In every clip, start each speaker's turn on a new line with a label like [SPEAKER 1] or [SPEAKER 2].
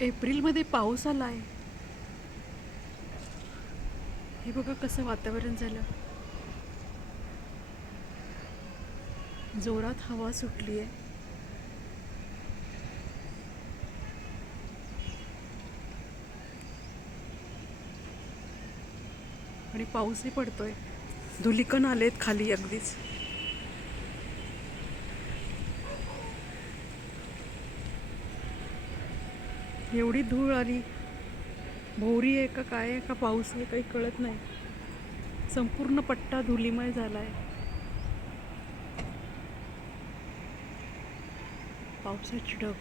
[SPEAKER 1] एप्रिलमध्ये पाऊस आला आहे हे बघा कसं वातावरण झालं. जोरात हवा सुटली आहे आणि पाऊसही पडतोय. धुलिकण आलेत खाली अगदीच. एवढी धूळ आली. भोवरी आहे का काय आहे का पाऊस आहे काही कळत नाही. संपूर्ण पट्टा धुलीमय झाला आहे पावसाची ढग.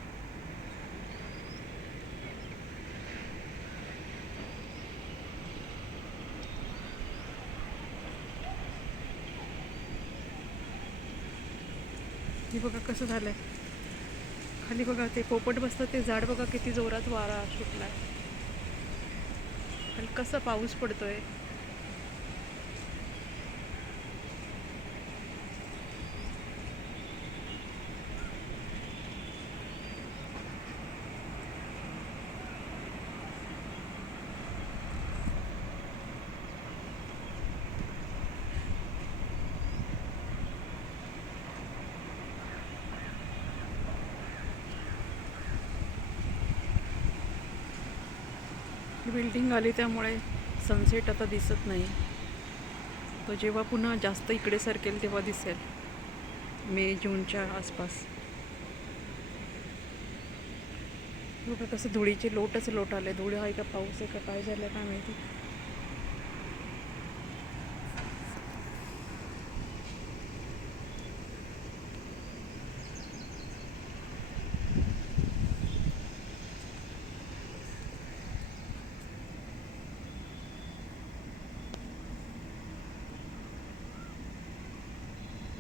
[SPEAKER 1] हे बघा कसं झालंय. खाली बघा ते पोपट बसतं ते झाड बघा किती जोरात वारा सुटलाय. आणि कसा पाऊस पडतोय. बिल्डिंग आली त्यामुळे सनसेट आता दिसत नाही. तो जेव्हा पुन्हा जास्त इकडे सरकेल तेव्हा दिसेल. मे जूनच्या आसपास. बघा कसं धुळीचे लोटच लोट आले. धुळे आहे का पाऊस आहे का काय झालं काय माहिती.